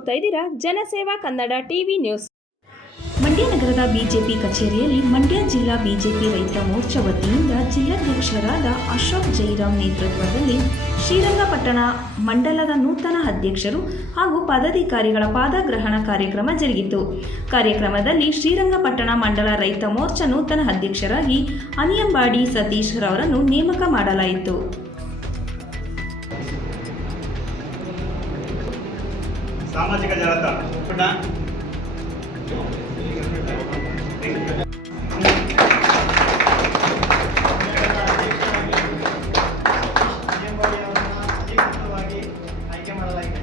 ನೋಡ್ತಾ ಇದ್ದೀರಾ ಜನಸೇವಾ ಕನ್ನಡ ಟಿವಿ ನ್ಯೂಸ್. ಮಂಡ್ಯ ನಗರದ ಬಿಜೆಪಿ ಕಚೇರಿಯಲ್ಲಿ ಮಂಡ್ಯ ಜಿಲ್ಲಾ ಬಿಜೆಪಿ ರೈತ ಮೋರ್ಚಾ ವತಿಯಿಂದ ಜಿಲ್ಲಾಧ್ಯಕ್ಷರಾದ ಅಶೋಕ್ ಜೈರಾಮ್ ನೇತೃತ್ವದಲ್ಲಿ ಶ್ರೀರಂಗಪಟ್ಟಣ ಮಂಡಲದ ನೂತನ ಅಧ್ಯಕ್ಷರು ಹಾಗೂ ಪದಾಧಿಕಾರಿಗಳ ಪಾದಗ್ರಹಣ ಕಾರ್ಯಕ್ರಮ ಜರುಗಿತು. ಕಾರ್ಯಕ್ರಮದಲ್ಲಿ ಶ್ರೀರಂಗಪಟ್ಟಣ ಮಂಡಲ ರೈತ ಮೋರ್ಚಾ ನೂತನ ಅಧ್ಯಕ್ಷರಾಗಿ ಅನಿಯಂಬಾಡಿ ಸತೀಶ್ ರವರನ್ನು ನೇಮಕ ಮಾಡಲಾಯಿತು. ಸಾಮಾಜಿಕ ಜಾಲತಾಣ ಆಯ್ಕೆ ಮಾಡಲಾಗಿದೆ.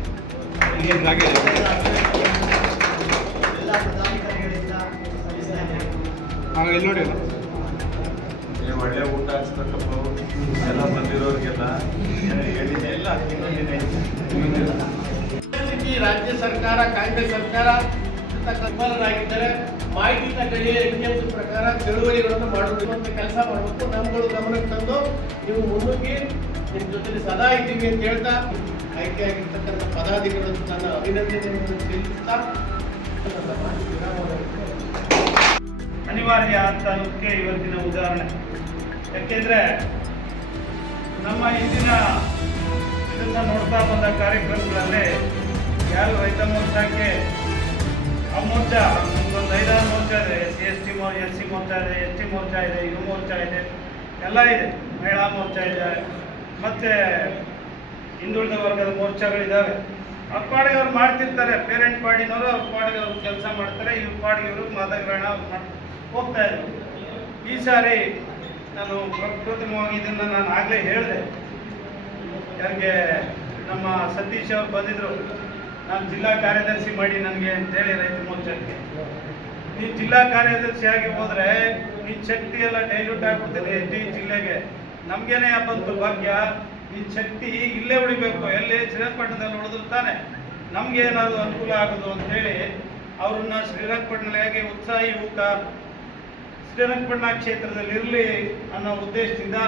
ಎಲ್ಲ ಪದಾಧಿಕಾರಿಗಳಿಂದ ನೋಡಿ ಒಳ್ಳೆ ಊಟ ಹಾಕ್ಸ್ಬೇಕಪ್ಪ ಎಲ್ಲ ಬಂದಿರೋರಿಗೆಲ್ಲ ಹೇಳಿದೆ. ಎಲ್ಲ ರಾಜ್ಯ ಸರ್ಕಾರ ಕಾಂಗ್ರೆಸ್ ಸರ್ಕಾರ ಕರ್ಮರಾಗಿದ್ದಾರೆ. ಮಾಹಿತಿ ತಗೊಳ್ಳಿ ಪ್ರಕಾರ ಚಳುವಳಿಗಳನ್ನು ಮಾಡುವಂತ ಕೆಲಸ ಮಾಡಬೇಕು. ನಮ್ಗಳು ಗಮನಕ್ಕೆ ತಂದು ನೀವು ಮುನ್ನುಗ್ಗಿ ನಿಮ್ಮ ಜೊತೆ ಸದಾ ಇದ್ದೀವಿ ಅಂತ ಹೇಳ್ತಾ ಆಯ್ಕೆಯಾಗಿರ್ತಕ್ಕಂಥ ಪದಾಧಿಕಾರಿಗಳು ನನ್ನ ಅಭಿನಂದನೆಯನ್ನು ಸಲ್ಲಿಸ್ತಾ ಅನಿವಾರ್ಯ ಅಂತ ಅನ್ನೋದಕ್ಕೆ ಇವತ್ತಿನ ಉದಾಹರಣೆ. ಯಾಕೆಂದ್ರೆ ನಮ್ಮ ಇಂದಿನ ಇದನ್ನ ನೋಡ್ತಾ ಬಂದ ಕಾರ್ಯಕ್ರಮಗಳಲ್ಲಿ ಯಾರು ರೈತ ಮೋರ್ಚಾಕ್ಕೆ ಆ ಮೋರ್ಚಾ ನಮ್ಗೊಂದು 5-6 ಮೋರ್ಚಾ ಇದೆ. SC ಮೋರ್ಚಾ ಇದೆ, ST ಮೋರ್ಚಾ ಇದೆ, ಯುವ ಮೋರ್ಚಾ ಇದೆ, ಎಲ್ಲ ಇದೆ. ಮಹಿಳಾ ಮೋರ್ಚಾ ಇದೆ, ಮತ್ತೆ ಹಿಂದುಳಿದ ವರ್ಗದ ಮೋರ್ಚಾಗಳಿದ್ದಾವೆ. ಅವ್ರ ಪಾಡಿಗೆ ಅವ್ರು ಮಾಡ್ತಿರ್ತಾರೆ. ಪೇರೆಂಟ್ ಪಾರ್ಟಿನವರು ಅವ್ರ ಪಾಡಿಗೆ ಅವ್ರು ಕೆಲಸ ಮಾಡ್ತಾರೆ. ಇವ್ರ ಪಾಡಿಗೆ ಇವರು ಮತಗ್ರಹಣ ಹೋಗ್ತಾ ಇದ್ರು. ಈ ಸಾರಿ ನಾನು ಪ್ರಪ್ರಥಮವಾಗಿ ಇದನ್ನು ನಾನು ಆಗಲೇ ಹೇಳಿದೆ. ಯಾರಿಗೆ ನಮ್ಮ ಸತೀಶ್ ಅವರು ಬಂದಿದ್ರು, ನಾನು ಜಿಲ್ಲಾ ಕಾರ್ಯದರ್ಶಿ ಮಾಡಿ ನನಗೆ ಅಂತೇಳಿ ರೈತ ಮೋರ್ಚಾಕ್ಕೆ. ನೀವು ಜಿಲ್ಲಾ ಕಾರ್ಯದರ್ಶಿಯಾಗಿ ಹೋದರೆ ಈ ಶಕ್ತಿ ಎಲ್ಲ ಡೈಲ್ಯೂಟ್ ಆಗ್ಬಿಡ್ತದೆ ಇಡೀ ಜಿಲ್ಲೆಗೆ. ನಮಗೇನೆ ಬಂತು ಭಾಗ್ಯ. ಈ ಶಕ್ತಿ ಇಲ್ಲೇ ಉಳಿಬೇಕು, ಎಲ್ಲಿ ಶ್ರೀರಂಗಪಟ್ಟಣದಲ್ಲಿ ಉಳಿದ್ರು ತಾನೆ ನಮ್ಗೆ ಏನಾದ್ರು ಅನುಕೂಲ ಆಗೋದು ಅಂತೇಳಿ ಅವ್ರನ್ನ ಶ್ರೀರಂಗಪಟ್ಟಣಕ್ಕೆ ಉತ್ಸಾಹಿ ಯುವಕ ಶ್ರೀರಂಗಪಟ್ಟಣ ಕ್ಷೇತ್ರದಲ್ಲಿ ಇರಲಿ ಅನ್ನೋ ಉದ್ದೇಶದಿಂದ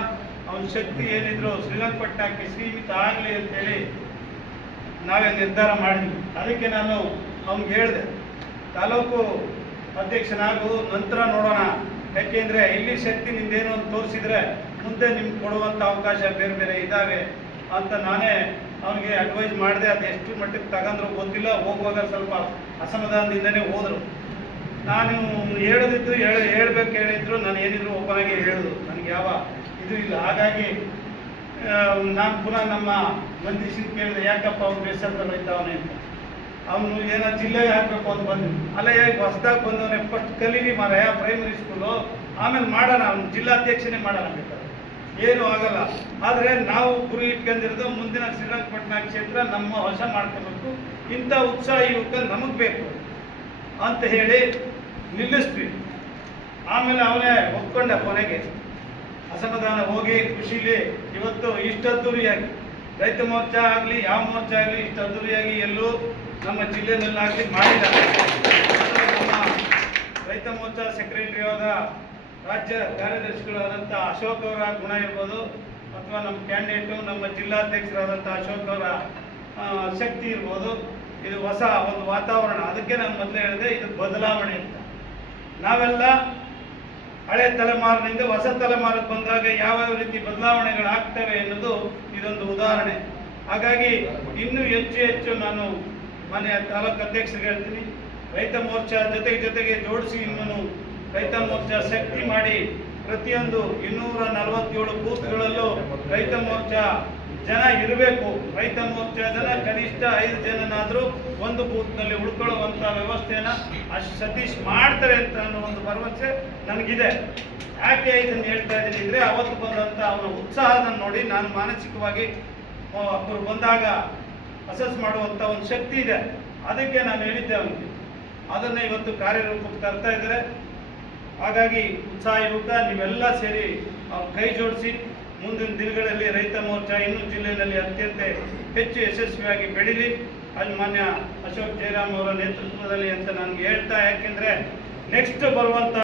ಅವನ ಶಕ್ತಿ ಏನಿದ್ರು ಶ್ರೀರಂಗಪಟ್ಟಣಕ್ಕೆ ಸೀಮಿತ ಆಗಲಿ ಅಂತೇಳಿ ನಾವೇ ನಿರ್ಧಾರ ಮಾಡಿದ್ವಿ. ಅದಕ್ಕೆ ನಾನು ಅವ್ನಿಗೆ ಹೇಳಿದೆ, ತಾಲೂಕು ಅಧ್ಯಕ್ಷನಾಗು, ನಂತರ ನೋಡೋಣ. ಯಾಕೆಂದರೆ ಇಲ್ಲಿ ಶಕ್ತಿ ನಿಂದೇನು ಅಂತ ತೋರಿಸಿದ್ರೆ ಮುಂದೆ ನಿಮ್ಗೆ ಕೊಡುವಂಥ ಅವಕಾಶ ಬೇರೆ ಬೇರೆ ಇದ್ದಾವೆ ಅಂತ ನಾನೇ ಅವನಿಗೆ ಅಡ್ವೈಸ್ ಮಾಡಿದೆ. ಅದು ಎಷ್ಟು ಮಟ್ಟಿಗೆ ತಗೊಂಡ್ರು ಗೊತ್ತಿಲ್ಲ. ಹೋಗುವಾಗ ಸ್ವಲ್ಪ ಅಸಮಾಧಾನದಿಂದನೇ ಹೋದರು. ನಾನು ಹೇಳೋದಿದ್ದು ಹೇಳ್ಬೇಕು ಹೇಳಿದ್ರು ನಾನು ಏನಿದ್ರು ಓಪನ್ ಆಗಿ ಹೇಳೋದು, ನನಗೆ ಯಾವ ಇದು ಇಲ್ಲ. ಹಾಗಾಗಿ ನಾನು ಪುನಃ ನಮ್ಮ ಮಂತ್ರಿಸಿನ ಕೇಳಿದೆ, ಯಾಕಪ್ಪ ಅವ್ನು ಬೇಸರದಲ್ಲಿ ಹೋಯ್ತಾವನೆ ಅಂತ. ಅವನು ಏನೋ ಜಿಲ್ಲೆಗೆ ಹಾಕಬೇಕು ಅಂತ ಬಂದು, ಅಲ್ಲ ಹೇಗೆ ಹೊಸದಾಗಿ ಬಂದವನೇ ಫಸ್ಟ್ ಕಲೀಲಿ ಮಾರಾಯ ಪ್ರೈಮರಿ ಸ್ಕೂಲು, ಆಮೇಲೆ ಮಾಡೋಣ. ಅವ್ನು ಜಿಲ್ಲಾಧ್ಯಕ್ಷನೇ ಮಾಡೋಣ ಬೇಕಾದ್ರೆ, ಏನೂ ಆಗಲ್ಲ. ಆದರೆ ನಾವು ಗುರಿ ಇಟ್ಕೊಂಡಿರೋದು ಮುಂದಿನ ಶ್ರೀರಂಗಪಟ್ಟಣ ಕ್ಷೇತ್ರ ನಮ್ಮ ವಶ ಮಾಡ್ಕೋಬೇಕು, ಇಂಥ ಉತ್ಸಾಹ ಯುವಕ ನಮಗೆ ಬೇಕು ಅಂತ ಹೇಳಿ ನಿಲ್ಲಿಸ್ತೀವಿ. ಆಮೇಲೆ ಅವನೇ ಒಪ್ಕೊಂಡ. ಕೊನೆಗೆ ಅಸಮಾಧಾನ ಹೋಗಿ ಖುಷಿಲಿ ಇವತ್ತು ಇಷ್ಟು ಅದ್ದೂರಿಯಾಗಿ ರೈತ ಮೋರ್ಚಾ ಆಗಲಿ ಯಾವ ಮೋರ್ಚಾ ಆಗಲಿ ಇಷ್ಟು ಅದ್ದೂರಿಯಾಗಿ ಎಲ್ಲೂ ನಮ್ಮ ಜಿಲ್ಲೆಯಲ್ಲಾಗಲಿ ಮಾಡಿದ್ದಾರೆ. ನಮ್ಮ ರೈತ ಮೋರ್ಚಾ ಸೆಕ್ರೆಟರಿ ಆದ ರಾಜ್ಯ ಕಾರ್ಯದರ್ಶಿಗಳಾದಂಥ ಅಶೋಕ್ ಅವರ ಗುಣ ಇರ್ಬೋದು, ಅಥವಾ ನಮ್ಮ ಕ್ಯಾಂಡಿಡೇಟು ನಮ್ಮ ಜಿಲ್ಲಾಧ್ಯಕ್ಷರಾದಂಥ ಅಶೋಕ್ ಅವರ ಶಕ್ತಿ ಇರ್ಬೋದು. ಇದು ಹೊಸ ಒಂದು ವಾತಾವರಣ. ಅದಕ್ಕೆ ನಾನು ಮೊದಲೇ ಹೇಳಿದೆ, ಇದು ಬದಲಾವಣೆ ಅಂತ. ನಾವೆಲ್ಲ ಹಳೆ ತಲೆಮಾರಿನಿಂದ ಹೊಸ ತಲೆಮಾರಿಗೆ ಬಂದಾಗ ಯಾವ್ಯಾವ ರೀತಿ ಬದಲಾವಣೆಗಳಾಗ್ತವೆ ಎನ್ನುವುದು ಇದೊಂದು ಉದಾಹರಣೆ. ಹಾಗಾಗಿ ಇನ್ನೂ ಹೆಚ್ಚು ನಾನು ಮನೆಯ ತಾಲೂಕು ಅಧ್ಯಕ್ಷರಿಗೆ ಹೇಳ್ತೀನಿ, ರೈತ ಮೋರ್ಚಾ ಜೊತೆಗೆ ಜೋಡಿಸಿ ಇನ್ನೂ ರೈತ ಮೋರ್ಚಾ ಶಕ್ತಿ ಮಾಡಿ ಪ್ರತಿಯೊಂದು 247 ಬೂತ್ಗಳಲ್ಲೂ ರೈತ ಮೋರ್ಚಾ ಜನ ಇರಬೇಕು. ರೈತ ಮೋರ್ಚಾ ಜನ ಕನಿಷ್ಠ 5 ಜನನಾದರೂ ಒಂದು ಬೂತ್ನಲ್ಲಿ ಉಳ್ಕೊಳ್ಳುವಂಥ ವ್ಯವಸ್ಥೆಯನ್ನು ಸತೀಶ್ ಮಾಡ್ತಾರೆ ಅಂತ ಅನ್ನೋ ಒಂದು ಭರವಸೆ ನನಗಿದೆ. ಯಾಕೆ ಇದನ್ನು ಹೇಳ್ತಾ ಇದ್ದೀನಿ ಅಂದರೆ, ಅವತ್ತು ಬಂದಂಥ ಅವನ ಉತ್ಸಾಹವನ್ನು ನೋಡಿ ನಾನು ಮಾನಸಿಕವಾಗಿ ಅವರು ಬಂದಾಗ ಅಸೆಸ್ ಮಾಡುವಂಥ ಒಂದು ಶಕ್ತಿ ಇದೆ. ಅದಕ್ಕೆ ನಾನು ಹೇಳಿದ್ದೆ ಅವನಿಗೆ, ಅದನ್ನು ಇವತ್ತು ಕಾರ್ಯರೂಪಕ್ಕೆ ತರ್ತಾ ಇದ್ದಾರೆ. ಹಾಗಾಗಿ ಉತ್ಸಾಹ ಯುವಕ ನೀವೆಲ್ಲ ಸೇರಿ ಕೈ ಜೋಡಿಸಿ ಮುಂದಿನ ದಿನಗಳಲ್ಲಿ ರೈತ ಮೋರ್ಚಾ ಇನ್ನೂ ಜಿಲ್ಲೆಯಲ್ಲಿ ಅತ್ಯಂತ ಹೆಚ್ಚು ಯಶಸ್ವಿಯಾಗಿ ಬೆಳೀಲಿ. ಅದು ಮಾನ್ಯ ಅಶೋಕ್ ಜೈರಾಮ್ ಅವರ ನೇತೃತ್ವದಲ್ಲಿ ಅಂತ ನನಗೆ ಹೇಳ್ತಾ. ಯಾಕೆಂದರೆ ನೆಕ್ಸ್ಟ್ ಬರುವಂಥ